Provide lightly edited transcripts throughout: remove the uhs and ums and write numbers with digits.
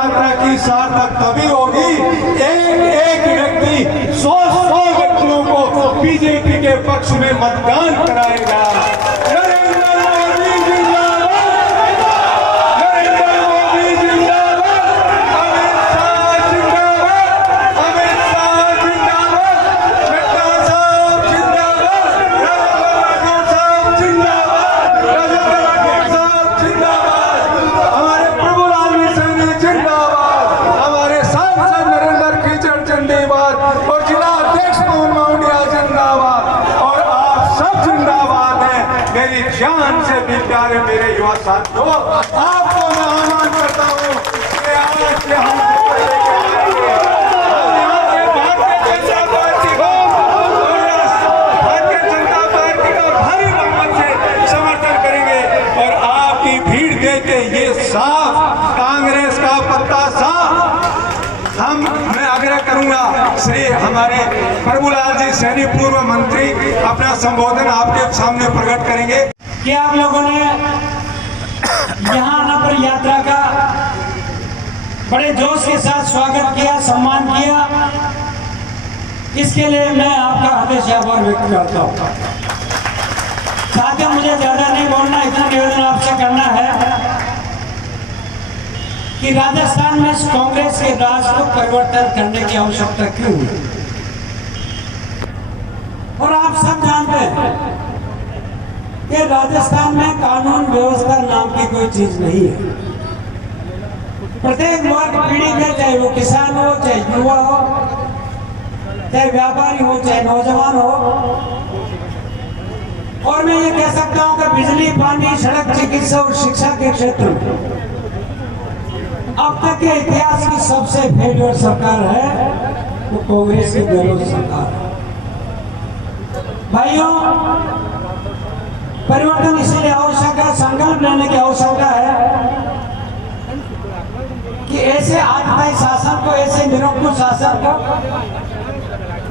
यात्रा की सार्थक तभी होगी एक एक व्यक्ति 100 व्यक्तियों को बीजेपी के पक्ष में मतदान कराएगा। नरेंद्र मोदी जिंदाबाद, नरेंद्र मोदी जिंदाबाद, अमित शाह जिंदाबाद, अमित शाह जिंदाबाद, नड्डा साहब जिंदाबाद, राघव साहब जिंदाबाद, राजेंद्र राठौर साहब जिंदाबाद, हमारे प्रभुलाल सैनी जिंदाबाद, हमारे सांसद नरेंद्र कीचड़ जिंदाबाद और जिला अध्यक्ष पवन माउंडिया जिंदाबाद और आप सब जिंदाबाद हैं। मेरी जान से भी प्यारे मेरे युवा साथियों, आपको मैं आह्वान करता हूँ कि आज से हम भारतीय जनता पार्टी को भारतीय जनता पार्टी का भारी बहुमत से समर्थन करेंगे और आपकी भीड़ देख के ये साफ कांग्रेस का पत्ता साफ मैं आग्रह करूंगा। श्री हमारे प्रभुलाल जी सैनी पूर्व मंत्री अपना संबोधन आपके सामने प्रकट करेंगे। कि आप लोगों ने यहाँ नगर यात्रा का बड़े जोश के साथ स्वागत किया, सम्मान किया, इसके लिए मैं आपका हृदय से आभार व्यक्त करता हूँ। साथियों, मुझे ज्यादा नहीं बोलना, इतना निवेदन आपसे करना है कि राजस्थान में कांग्रेस के राज को परिवर्तन करने की आवश्यकता क्यों है। और आप सब जानते हैं कि राजस्थान में कानून व्यवस्था नाम की कोई चीज नहीं है। प्रत्येक वर्ग पीढ़ी में, चाहे वो किसान हो, चाहे युवा हो, चाहे व्यापारी हो, चाहे नौजवान हो, और मैं ये कह सकता हूं कि बिजली, पानी, सड़क, चिकित्सा और शिक्षा के क्षेत्र में अब तक के इतिहास की सबसे फेलियर सरकार है वो कांग्रेस की गहलोत सरकार है। भाइयों, परिवर्तन इसलिए आवश्यक है, संकल्प लेने की आवश्यकता है कि ऐसे आतंकी शासन को, ऐसे निरंकुश शासन को,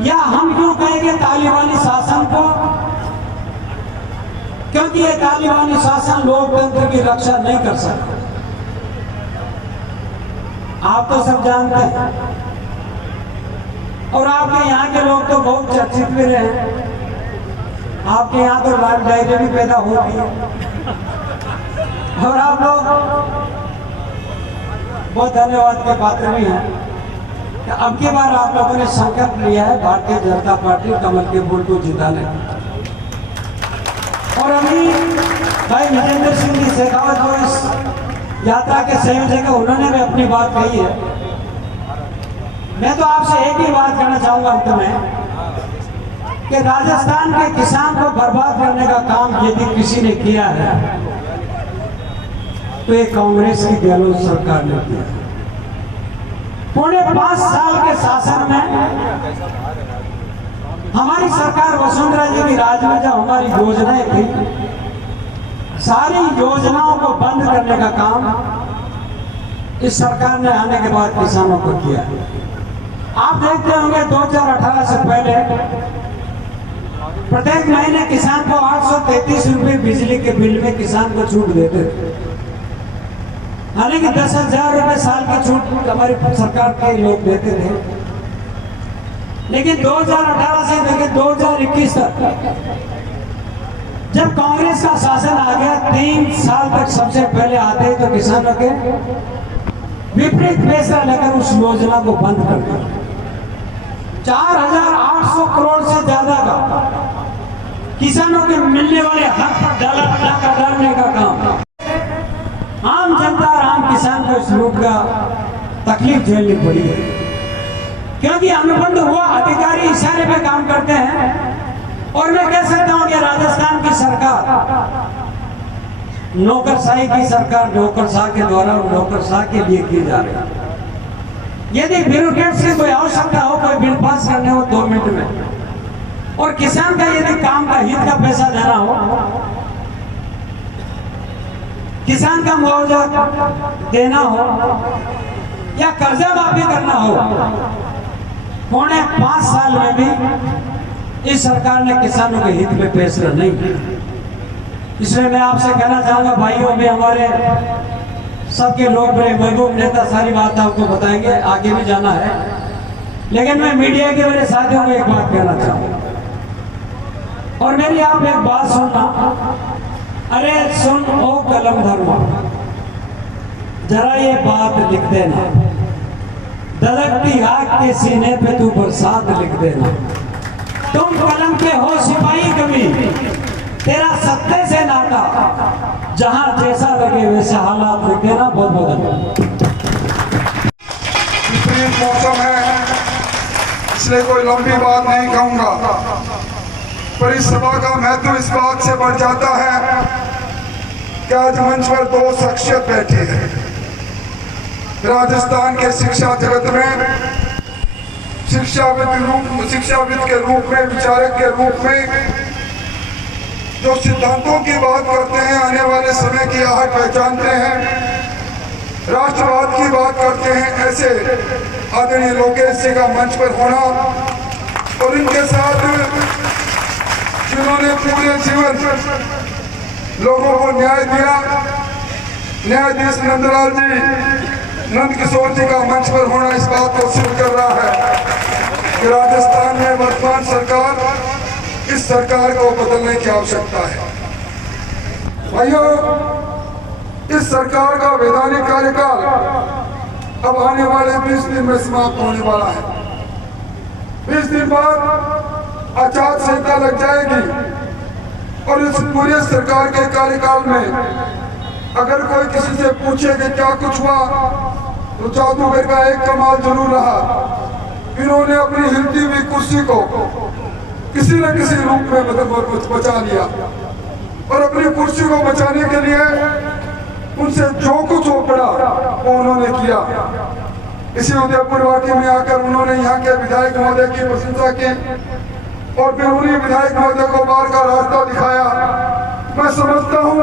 या हम क्यों कहेंगे तालिबानी शासन को, क्योंकि ये तालिबानी शासन लोकतंत्र की रक्षा नहीं कर सकता। आप तो सब जानते हैं और आपके यहाँ के लोग तो बहुत चर्चित भी रहे। आपके यहाँ तो लाइव डायरी भी पैदा होती है और आप लोग बहुत धन्यवाद के पात्र भी हैं कि अब की बार आप लोगों ने संकल्प लिया है भारतीय जनता पार्टी कमल के फूल को जिताने। और अभी भाई नरेंद्र सिंह जी शेखावत जो इस यात्रा के संयोजक है, उन्होंने भी अपनी बात कही है। मैं तो आपसे एक ही बात कहना चाहूंगा अंत में कि राजस्थान के किसान को बर्बाद करने का काम यदि किसी ने किया है तो ये कांग्रेस की गहलोत सरकार ने किया। पौने 5 साल के शासन में हमारी सरकार वसुंधरा जी की राज में जब हमारी योजनाएं थी, सारी योजनाओं को बंद करने का काम इस सरकार ने आने के बाद किसानों को किया। आप देखते होंगे 2018 से पहले प्रत्येक महीने किसान को 833 रुपए बिजली के बिल में किसान को छूट देते थे। हालांकि 10,000 रुपए साल की छूट हमारी सरकार के लोग देते थे, लेकिन 2018 से लेकर 2021 तक जब कांग्रेस का शासन आ गया, 3 साल तक सबसे पहले आते तो किसानों के विपरीत फैसला लेकर उस योजना को बंद कर दिया। 4,800 करोड़ से ज्यादा का किसानों के मिलने वाले हक पर डाका डालने का काम आम जनता और आम किसान को इस रूप का तकलीफ झेलनी पड़ी है, क्योंकि अनुबंध हुआ अधिकारी इशारे पे काम करते हैं। और मैं कह सकता हूं कि राजस्थान की सरकार नौकरशाही की सरकार, नौकरशाह के द्वारा और नौकरशाह के लिए की जा रही है। यदि ब्यूरोक्रेट्स की कोई आवश्यकता हो, कोई बिल पास करने हो 2 मिनट में, और किसान का यदि काम का हित का पैसा देना हो, किसान का मुआवजा देना हो या कर्जा माफी करना हो, पौने 5 साल में भी इस सरकार ने किसानों के हित में फैसला नहीं किया। इसलिए मैं आपसे कहना चाहूंगा भाइयों, में हमारे सबके लोकप्रिय महबूब नेता सारी बात आपको बताएंगे, आगे भी जाना है। लेकिन मैं मीडिया के मेरे साथियों को एक बात कहना चाहूँ, और मेरी आप एक बात सुनना। अरे सुन ओ कलम धर्मा, जरा ये बात लिख देना, दलकती आग के सीने पे तू बरसात लिख देना। तुम कलम के हो सिपाही कभी, तेरा सत्ते से नाता, जहां जैसा लगे वैसे हालात लिख देना। बहुत बहुत धन्यवाद। विपरीत मौसम है, इसलिए कोई लंबी बात नहीं कहूंगा, पर इस सभा का महत्व इस बात से बढ़ जाता है कि आज मंच पर दो शख्सियत बैठी है। राजस्थान के शिक्षा जगत में शिक्षाविद के रूप में, विचारक के रूप में जो सिद्धांतों की बात करते हैं, आने वाले समय की आहट पहचानते हैं, राष्ट्रवाद की बात करते हैं, ऐसे आदरणीय लोकेश जी का मंच पर होना और इनके साथ जिन्होंने पूरे जीवन लोगों को न्याय दिया, न्यायाधीश नंदलाल जी, नंद किशोर जी का मंच पर होना इस बात को सिद्ध कर रहा है कि राजस्थान में वर्तमान सरकार, इस सरकार को बदलने की आवश्यकता है। भाइयों, इस सरकार का वैधानिक कार्यकाल अब आने वाले 20 दिन में समाप्त होने वाला है। 20 दिन बाद आचार संहिता लग जाएगी और इस पूरे सरकार के कार्यकाल में अगर कोई किसी से पूछे कि क्या कुछ हुआ, तो जादूगर का एक कमाल जरूर रहा, इन्होंने अपनी हिलती हुई कुर्सी को किसी न किसी रूप में बचा लिया और अपनी कुर्सी को बचाने के लिए उनसे जो कुछ हो पड़ा वो उन्होंने किया। इसी उदयपुर वाटी में आकर उन्होंने यहाँ के विधायक महोदय की प्रशंसा की और फिर उन्हीं विधायक महोदय को बाहर का रास्ता दिखाया। मैं समझता हूँ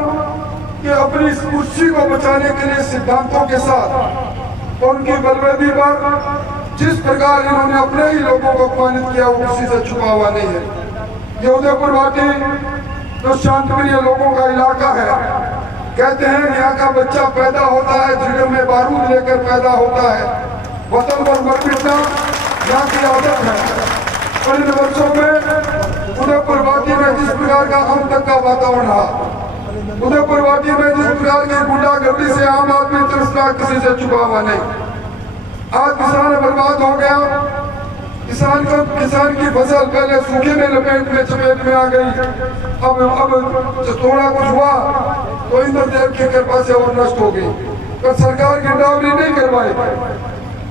कि अपनी इस कुर्सी को बचाने के लिए सिद्धांतों के साथ और उनकी बलवेदी पर जिस प्रकार इन्होंने अपने ही लोगों को अपमानित किया, वो किसी से छुपा हुआ नहीं है। ये उदयपुर वाटी तो शांतप्रिय लोगों का इलाका है। कहते हैं यहाँ का बच्चा पैदा होता है जिगर में बारूद लेकर पैदा होता है, वतन पर मर मिटना यहाँ की आदत है। और इन वर्षों में उदयपुर वाटी में जिस प्रकार का हम तक का वातावरण रहा, उदयपुर वाटी में जिस प्रकार की गुंडागर्दी से आम आदमी तरसता, किसी से छुपा हुआ नहीं। आज किसान बर्बाद हो गया, किसान की फसल पहले सूखे में चपेट में आ गई, अब थोड़ा कुछ हुआ तो इंद्रदेव की कृपा से और नष्ट हो गई, पर सरकार गिरदावरी नहीं करवाई।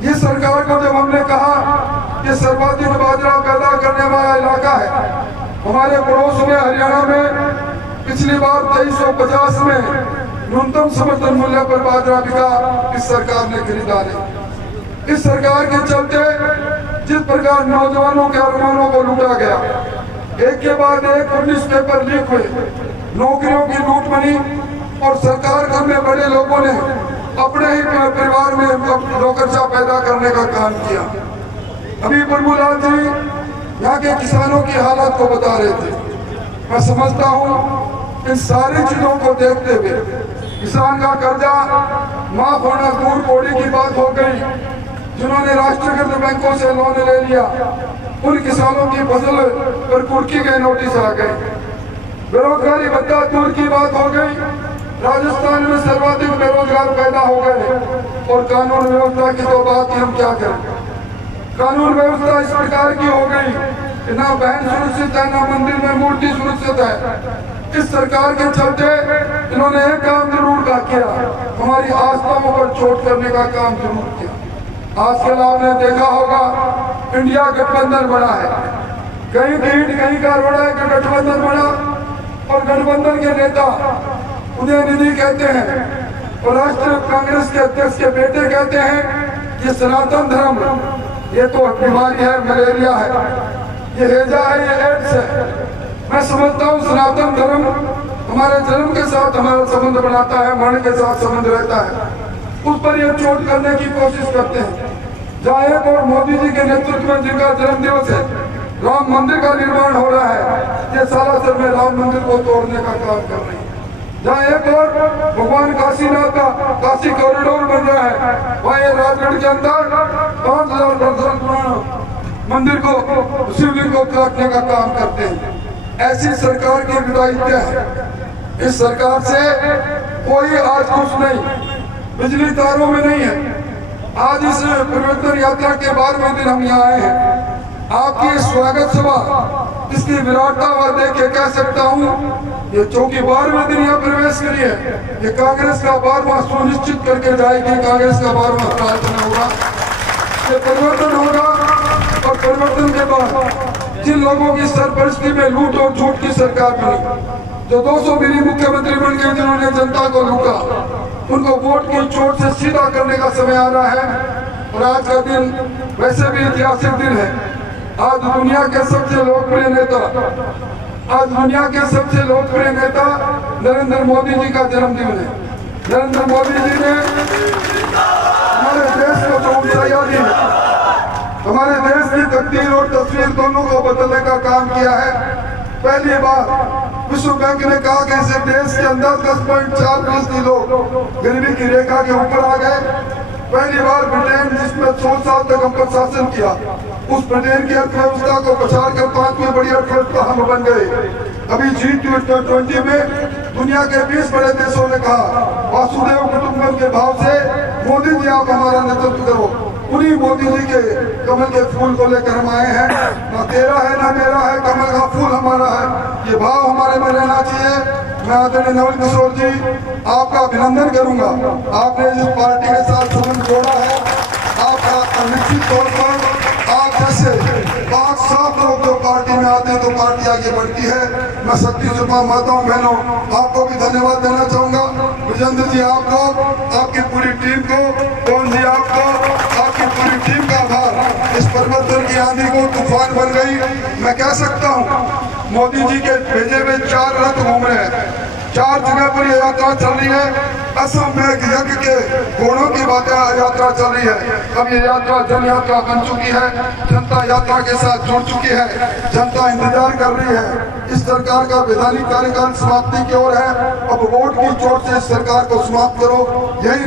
ये सरकार को जब हमने कहा कि सर्वाधिक बाजरा पैदा करने वाला इलाका है, हमारे पड़ोस में हरियाणा में पिछली बार 2350 में न्यूनतम समर्थन मूल्य पर बाजरा बिका, इस सरकार ने खरीदा नहीं। इस सरकार के चलते जिस प्रकार नौजवानों के अरमानों को लूटा गया, एक के बाद एक 19 पेपर लीक हुए, नौकरियों की लूट बनी और सरकार घर में बड़े लोगों ने अपने ही परिवार में नौकरशाह पैदा करने का काम किया। अभी प्रभुलाल जी यहाँ के किसानों की हालत को बता रहे थे। मैं समझता हूँ इन सारी चीजों को देखते हुए किसान का कर्जा माफ होना दूर कोड़ी की बात हो गई। जिन्होंने राष्ट्रीयकृत बैंकों से लोन ले लिया, उन किसानों की फसल पर कुर्की के नोटिस आ गए। बेरोजगारी भत्ता दूर की बात हो गई। राजस्थान में सर्वाधिक बेरोजगार पैदा हो गए और कानून व्यवस्था की तो बात ही हम क्या करें। कानून व्यवस्था इस प्रकार की हो गई कि ना बहन सुरक्षित है, ना मंदिर में मूर्ति सुरक्षित है। इस सरकार के चलते इन्होंने एक काम जरूर किया, हमारी आस्थाओं पर चोट करने का काम जरूर किया। आजकल आपने देखा होगा इंडिया गठबंधन बना है, कहीं भीड़ कहीं का रोड़ा है कि गठबंधन बना, और गठबंधन के नेता उदयनिधि कहते हैं और राष्ट्रीय कांग्रेस के अध्यक्ष के बेटे कहते हैं ये सनातन धर्म, ये तो बीमारी है, मलेरिया है, ये हैजा है, ये एड्स है। मैं समझता हूँ सनातन धर्म हमारे जन्म के साथ हमारा संबंध बनाता है, मरण के साथ संबंध रहता है, उस पर ये चोट करने की कोशिश करते हैं। जहाँ एक और मोदी जी के नेतृत्व में जिनका जन्म दिवस है, राम मंदिर का निर्माण हो रहा है, ये सालासर में राम मंदिर को तोड़ने का काम कर रही है। जहाँ एक और भगवान काशीनाथ का काशी कॉरिडोर बन रहा है, वहाँ ये राजगढ़ के अंदर 5000 वर्ष पुराना मंदिर को शिवलिंग को काटने का काम करते हैं। ऐसी सरकार की विदाई क्या है? इस सरकार से कोई आज खुश नहीं, बिजली तारों में नहीं है। आज इस परिवर्तन यात्रा के 12वें दिन हम यहाँ आए हैं। आपकी स्वागत सभा इसकी विराटता व देख के कह सकता हूँ, ये चूंकि 12वें दिन यहाँ प्रवेश करी है, ये कांग्रेस का 12वां सुनिश्चित करके जाएगी। कांग्रेस का 12वां राजन होगा, ये परिवर्तन होगा। और परिवर्तन के बाद जिन लोगों की सरपरस्ती में लूट और झूठ की सरकार बनी, जो 200 मिली मुख्यमंत्री बन गए, जिन्होंने जनता को लूटा, उनको वोट की चोट से सीधा करने का समय आ रहा है। और आज का दिन वैसे भी ऐतिहासिक दिन है। आज दुनिया के सबसे लोकप्रिय नेता, आज दुनिया के सबसे लोकप्रिय नेता नरेंद्र मोदी जी का जन्मदिन है। नरेंद्र मोदी जी ने हमारे देश को जो ऊंचाइयां दी है, हमारे देश की तकदीर और तस्वीर दोनों को बदलने का काम किया है। पहली बार विश्व बैंक ने कहा कि इस देश के अंदर 10.4% लोग गरीबी की रेखा के ऊपर आ गए। पहली बार ब्रिटेन, जिसमें 100 साल तक हम पर शासन किया, उस ब्रिटेन की अर्थव्यवस्था को पछाड़ कर 5वीं बड़ी अर्थव्यवस्था हम बन गए। अभी G20 में दुनिया के 20 बड़े देशों ने कहा, वासुदेव कुटुंबकम के भाव से मोदी जी आप हमारा नेतृत्व करो। उन्हीं मोदी जी के कमल के फूल को लेकर हम आए हैं। ना तेरा है ना मेरा है, कमल का फूल हमारा है, ये भाव हमारे में रहना चाहिए। मैं आदरणीय नवल किशोर जी आपका अभिनंदन करूंगा। आपने जिस पार्टी के साथ संबंध जोड़ा है, आपका निश्चित तौर पर आप जैसे 5-7 लोग जो पार्टी में आते हैं तो पार्टी आगे बढ़ती है। मैं शक्ति सुरमा माताओं बहनों आपको भी धन्यवाद देना चाहूंगा। विजेंद्र जी आपको, आपकी पूरी टीम को, कौन जी आपको, आपकी पूरी टीम का आभार। इस परिवर्तन की आंधी को तूफान बन गई। मैं कह सकता हूँ मोदी जी के भेजे हुए 4 रथ घूम रहे हैं, 4 जगह पर यह यात्रा चल रही है। असम में एक यज्ञ के घोड़ों की यात्रा चल रही है। अब ये यात्रा जन यात्रा बन चुकी है। जनता यात्रा के साथ जुड़ चुकी है। जनता इंतजार कर रही है। इस सरकार का वैधानिक कार्यकाल समाप्ति की ओर है। अब वोट की चोट से इस सरकार को समाप्त करो, यही